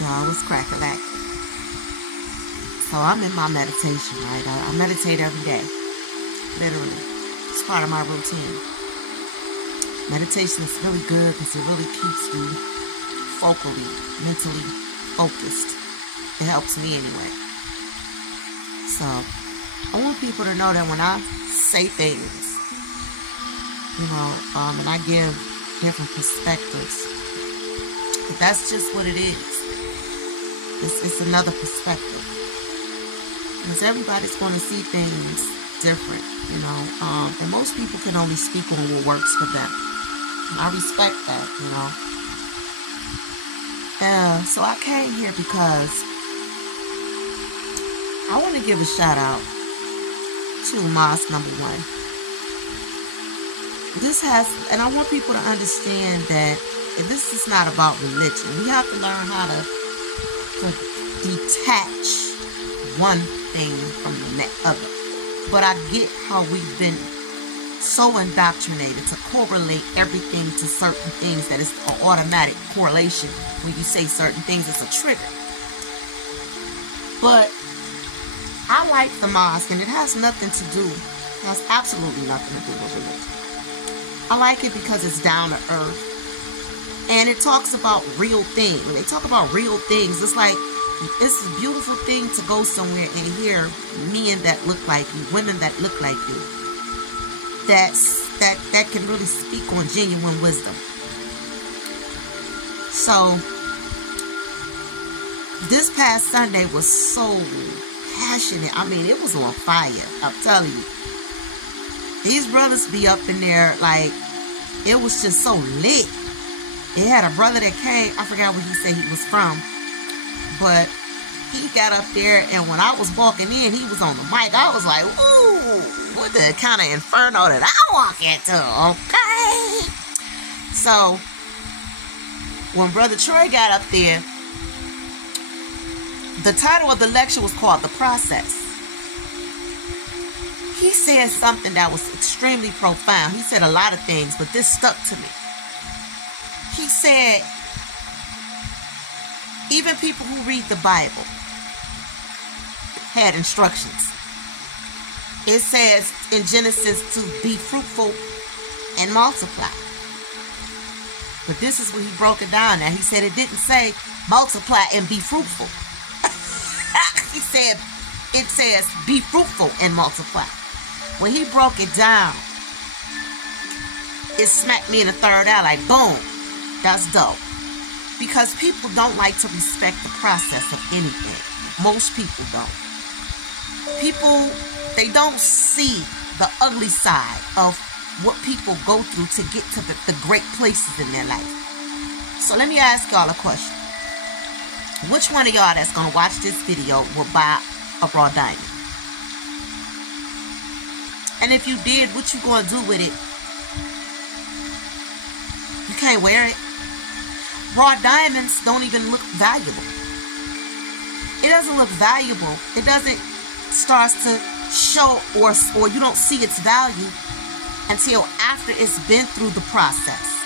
y'all. What's cracking that? So I'm in my meditation, right? I meditate every day. Literally. It's part of my routine. Meditation is really good because it really keeps you focally, mentally focused. It helps me anyway. So I want people to know that when I say things, you know, and I give different perspectives, that's just what it is. It's another perspective. Because everybody's going to see things different, you know. And most people can only speak on what works for them. And I respect that, you know. So I came here because I want to give a shout out to Mosque #1. This has, and I want people to understand that this is not about religion. We have to learn how to detach one thing from the other. But I get how we've been so indoctrinated to correlate everything to certain things that it's an automatic correlation. When you say certain things, it's a trigger. But I like the mosque, and it has nothing to do, it has absolutely nothing to do with religion. I like it because it's down to earth. And it talks about real things. When they talk about real things, it's like, it's a beautiful thing to go somewhere and hear men that look like you, women that look like you, that can really speak on genuine wisdom. So this past Sunday was so passionate. I mean, it was on fire. I'm telling you. These brothers be up in there like, it was just so lit. It had a brother that came, I forgot where he said he was from, but he got up there, and when I was walking in, he was on the mic. I was like, ooh, what the kind of inferno that I walk into, okay? So, when Brother Troy got up there, the title of the lecture was called The Process. He said something that was extremely profound. He said a lot of things, but this stuck to me. He said, even people who read the Bible had instructions. It says in Genesis to be fruitful and multiply. But this is where he broke it down. Now, he said it didn't say multiply and be fruitful. He said it says be fruitful and multiply. When he broke it down, it smacked me in the third eye like, boom, that's dope. Because people don't like to respect the process of anything. Most people don't. People, they don't see the ugly side of what people go through to get to the great places in their life. So let me ask y'all a question. Which one of y'all that's going to watch this video will buy a raw diamond? And if you did, what you going to do with it? You can't wear it. Raw diamonds don't even look valuable. It doesn't look valuable. It doesn't start to show or you don't see its value until after it's been through the process.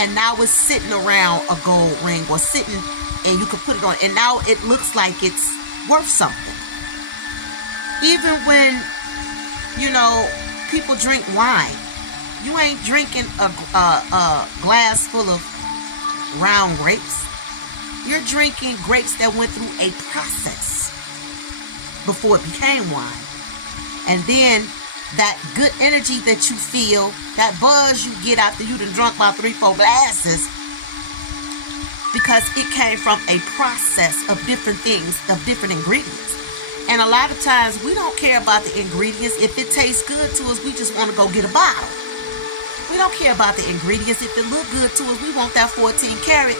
And now it's sitting around a gold ring or sitting, and you can put it on, and now it looks like it's worth something. Even when, you know, people drink wine, you ain't drinking a glass full of round grapes. You're drinking grapes that went through a process before it became wine. And then that good energy that you feel, that buzz you get after you done drunk about 3-4 glasses, because it came from a process of different things, of different ingredients. And a lot of times we don't care about the ingredients. If it tastes good to us, we just want to go get a bottle. We don't care about the ingredients. If it look good to us, we want that 14 karat.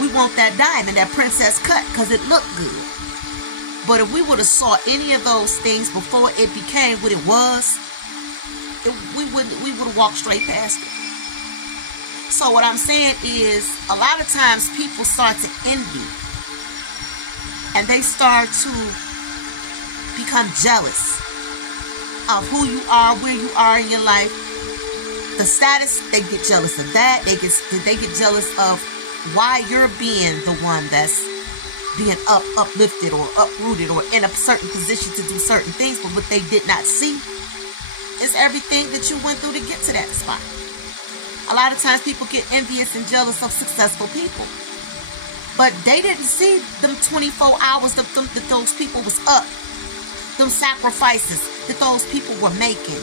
We want that diamond, that princess cut, because it looked good. But if we would have saw any of those things before it became what it was, we would have walked straight past it. So what I'm saying is, a lot of times people start to envy, and they start to become jealous of who you are, where you are in your life, the status. They get jealous of that. They get jealous of why you're being the one that's being uplifted or uprooted or in a certain position to do certain things. But what they did not see is everything that you went through to get to that spot. A lot of times people get envious and jealous of successful people. But they didn't see them 24 hours that those people was up. Them sacrifices that those people were making.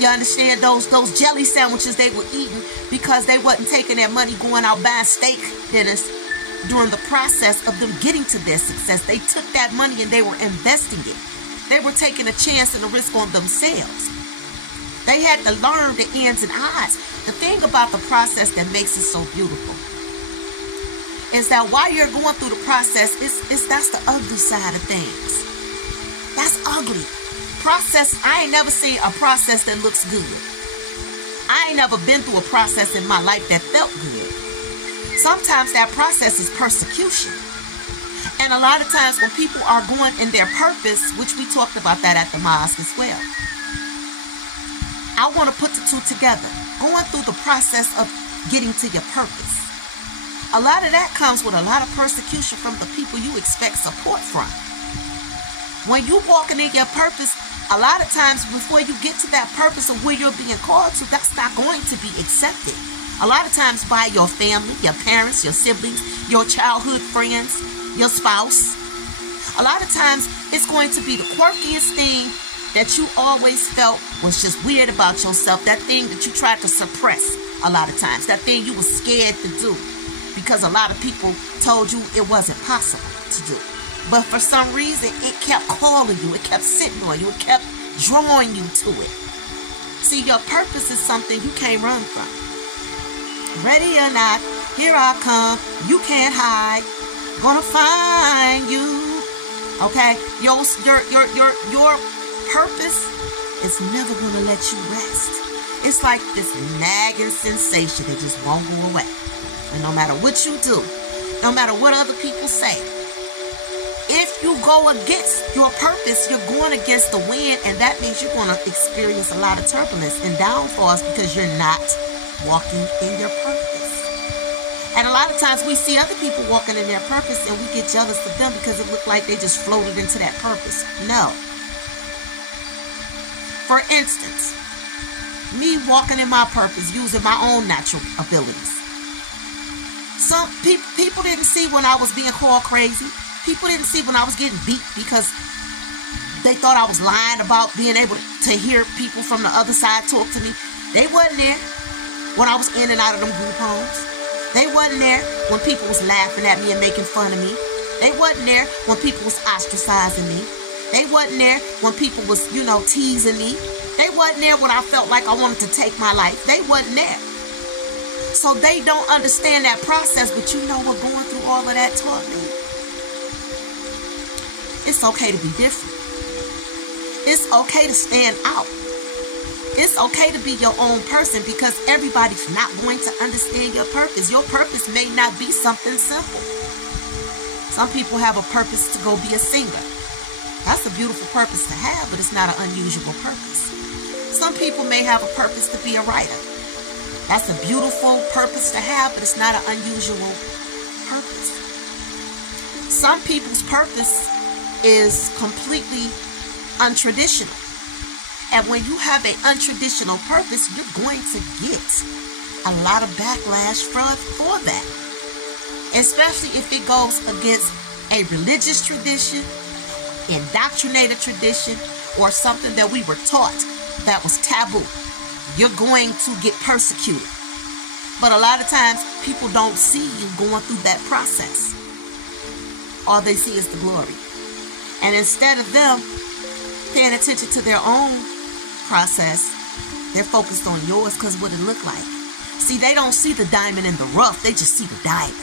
You understand? Those jelly sandwiches they were eating because they wasn't taking their money going out buying steak dinners during the process of them getting to their success. They took that money and they were investing it. They were taking a chance and a risk on themselves. They had to learn the ins and outs. The thing about the process that makes it so beautiful is that while you're going through the process, that's the ugly side of things. That's ugly. Process, I ain't never seen a process that looks good. I ain't never been through a process in my life that felt good. Sometimes that process is persecution. And a lot of times when people are going in their purpose, which we talked about that at the mosque as well, I want to put the two together. Going through the process of getting to your purpose. A lot of that comes with a lot of persecution from the people you expect support from. When you walking in your purpose, a lot of times before you get to that purpose of where you're being called to, that's not going to be accepted. A lot of times by your family, your parents, your siblings, your childhood friends, your spouse. A lot of times it's going to be the quirkiest thing that you always felt was just weird about yourself. That thing that you tried to suppress a lot of times. That thing you were scared to do because a lot of people told you it wasn't possible to do. But for some reason, it kept calling you. It kept sitting on you. It kept drawing you to it. See, your purpose is something you can't run from. Ready or not, here I come. You can't hide. Gonna find you. Okay? Your purpose is never gonna let you rest. It's like this nagging sensation that just won't go away. And no matter what you do, no matter what other people say, if you go against your purpose, you're going against the wind, and that means you're going to experience a lot of turbulence and downfalls because you're not walking in your purpose. And a lot of times we see other people walking in their purpose and we get jealous of them because it looked like they just floated into that purpose. No. For instance, me walking in my purpose using my own natural abilities. Some people didn't see when I was being called crazy. People didn't see when I was getting beat because they thought I was lying about being able to hear people from the other side talk to me. They wasn't there when I was in and out of them group homes. They wasn't there when people was laughing at me and making fun of me. They wasn't there when people was ostracizing me. They wasn't there when people was, teasing me. They wasn't there when I felt like I wanted to take my life. They wasn't there. So they don't understand that process, but what going through all of that taught me? It's okay to be different. It's okay to stand out. It's okay to be your own person because everybody's not going to understand your purpose. Your purpose may not be something simple. Some people have a purpose to go be a singer. That's a beautiful purpose to have, but it's not an unusual purpose. Some people may have a purpose to be a writer. That's a beautiful purpose to have, but it's not an unusual purpose. Some people's purpose is completely untraditional. And when you have an untraditional purpose, you're going to get a lot of backlash for that. Especially if it goes against a religious tradition, indoctrinated tradition, or something that we were taught that was taboo. You're going to get persecuted. But a lot of times, people don't see you going through that process. All they see is the glory. And instead of them paying attention to their own process, they're focused on yours because of what it looked like. See, they don't see the diamond in the rough. They just see the diamond.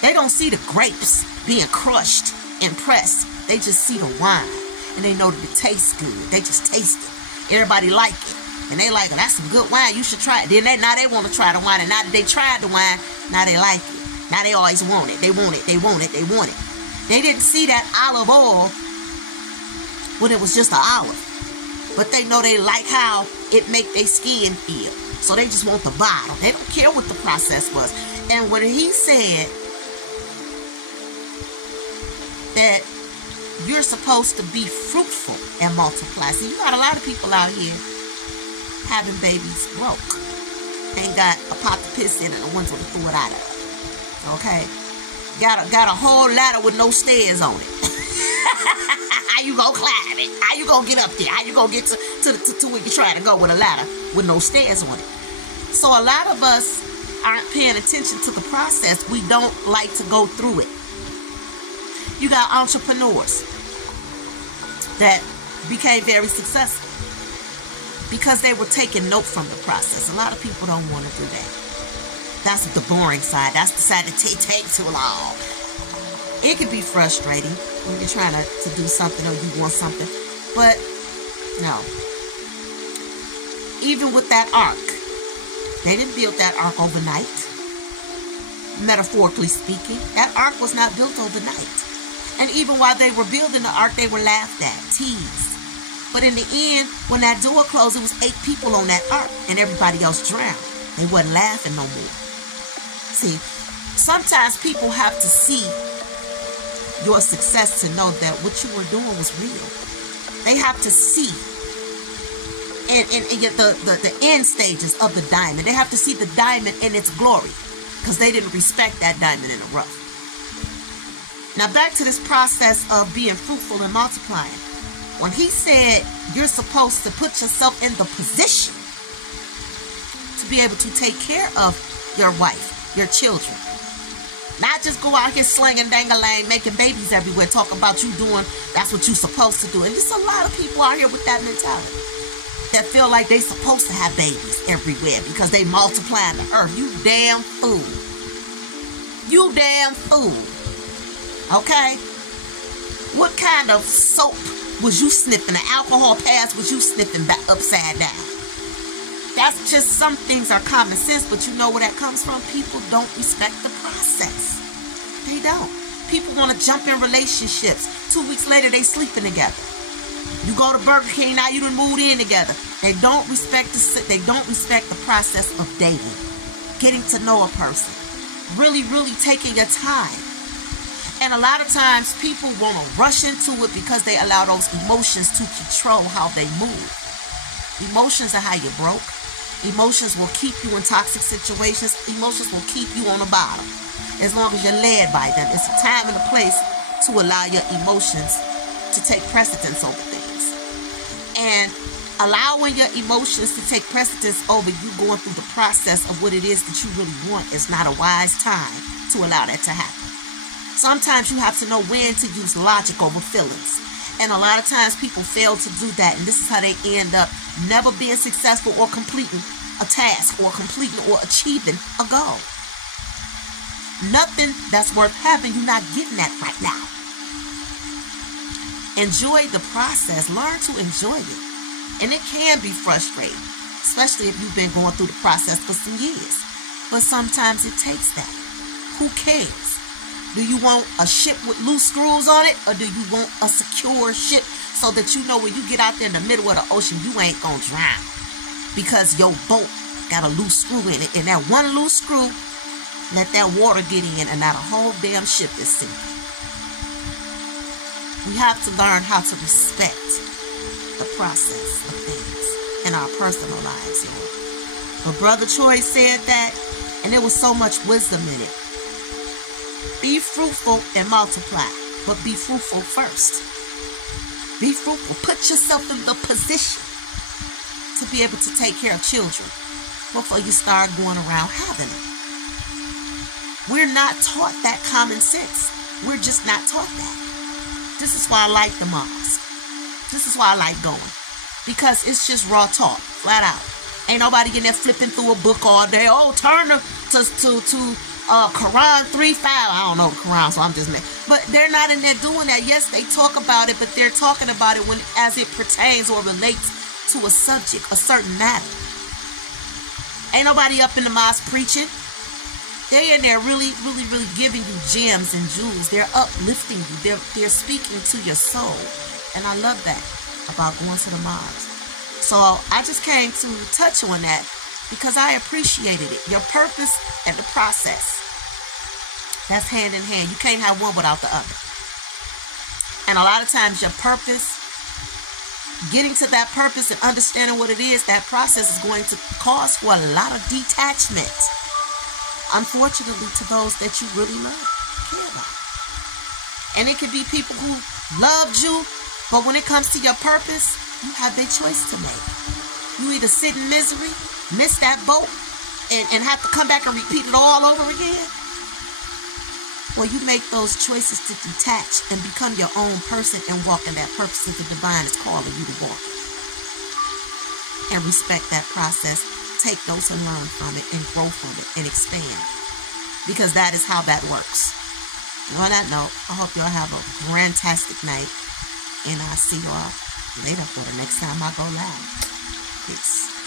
They don't see the grapes being crushed and pressed. They just see the wine. And they know that it tastes good. They just taste it. Everybody like it. And they like, that's some good wine. You should try it. Then now they want to try the wine. And now that they tried the wine, now they like it. Now they always want it. They want it. They want it. They want it. They didn't see that olive oil when it was just an olive. But they know they like how it make their skin feel. So they just want the bottle. They don't care what the process was. And when he said, that you're supposed to be fruitful and multiply. See, you got a lot of people out here having babies broke. Ain't got a pot to piss in and the ones with a throw it out of. Okay? Got a whole ladder with no stairs on it. How you gonna climb it? How you gonna get up there? How you gonna get to where you're trying to go with a ladder with no stairs on it? So a lot of us aren't paying attention to the process. We don't like to go through it. You got entrepreneurs that became very successful because they were taking note from the process. A lot of people don't want to do that. That's the boring side. That's the side that take too long. It can be frustrating when you're trying to do something or you want something. But no. Even with that ark, they didn't build that ark overnight. Metaphorically speaking, that ark was not built overnight. And even while they were building the ark, they were laughed at, teased. But in the end, when that door closed, it was 8 people on that ark and everybody else drowned. They wasn't laughing no more. See, sometimes people have to see your success to know that what you were doing was real. They have to see and the end stages of the diamond. They have to see the diamond in its glory because they didn't respect that diamond in the rough. Now back to this process of being fruitful and multiplying. When he said you're supposed to put yourself in the position to be able to take care of your wife, your children. Not just go out here slinging dang-a-lang, making babies everywhere, talking about you doing, that's what you're supposed to do. And there's a lot of people out here with that mentality that feel like they're supposed to have babies everywhere because they multiply in the earth. You damn fool. You damn fool. Okay? What kind of soap was you sniffing? The alcohol pads was you sniffing back upside down? That's just, some things are common sense, but you know where that comes from? People don't respect the process. They don't. People want to jump in relationships. 2 weeks later, they sleeping together. You go to Burger King, now you done moved in together. They don't respect the process of dating, getting to know a person, really taking your time. And a lot of times people want to rush into it because they allow those emotions to control how they move. Emotions are how you broke. Emotions will keep you in toxic situations. Emotions will keep you on the bottom as long as you're led by them. It's a time and a place to allow your emotions to take precedence over things. And allowing your emotions to take precedence over you going through the process of what it is that you really want is not a wise time to allow that to happen. Sometimes you have to know when to use logic over feelings. And a lot of times people fail to do that. And this is how they end up never being successful or completing a task or completing or achieving a goal. Nothing that's worth having, you're not getting that right now. Enjoy the process. Learn to enjoy it. And it can be frustrating, especially if you've been going through the process for some years. But sometimes it takes that. Who cares? Do you want a ship with loose screws on it, or do you want a secure ship so that you know when you get out there in the middle of the ocean, you ain't gonna drown because your boat got a loose screw in it, and that one loose screw, let that water get in, and now the whole damn ship is sinking. We have to learn how to respect the process of things in our personal lives, y'all. But Brother Troy said that, and there was so much wisdom in it. Be fruitful and multiply, but be fruitful first. Be fruitful. Put yourself in the position to be able to take care of children before you start going around having them. We're not taught that common sense. We're just not taught that. This is why I like the Mosque. This is why I like going. Because it's just raw talk, flat out. Ain't nobody getting there flipping through a book all day. Oh, turn to Quran 3:5. I don't know the Quran, so I'm just mad. But they're not in there doing that. Yes, they talk about it, but they're talking about it when as it pertains or relates to a subject, a certain matter. Ain't nobody up in the mosque preaching. They're in there really giving you gems and jewels. They're uplifting you. They're speaking to your soul. And I love that about going to the mosque. So I just came to touch on that because I appreciated it. Your purpose and the process. That's hand in hand. You can't have one without the other. And a lot of times your purpose, getting to that purpose and understanding what it is, that process is going to cause for a lot of detachment. Unfortunately, to those that you really love, care about. And it could be people who loved you, but when it comes to your purpose, you have a choice to make. You either sit in misery, miss that boat, and have to come back and repeat it all over again. Or you make those choices to detach and become your own person and walk in that purpose that the divine is calling you to walk in. And respect that process. Take notes and learn from it and grow from it and expand. Because that is how that works. And on that note, I hope y'all have a fantastic night. And I'll see y'all later for the next time I go live. Peace.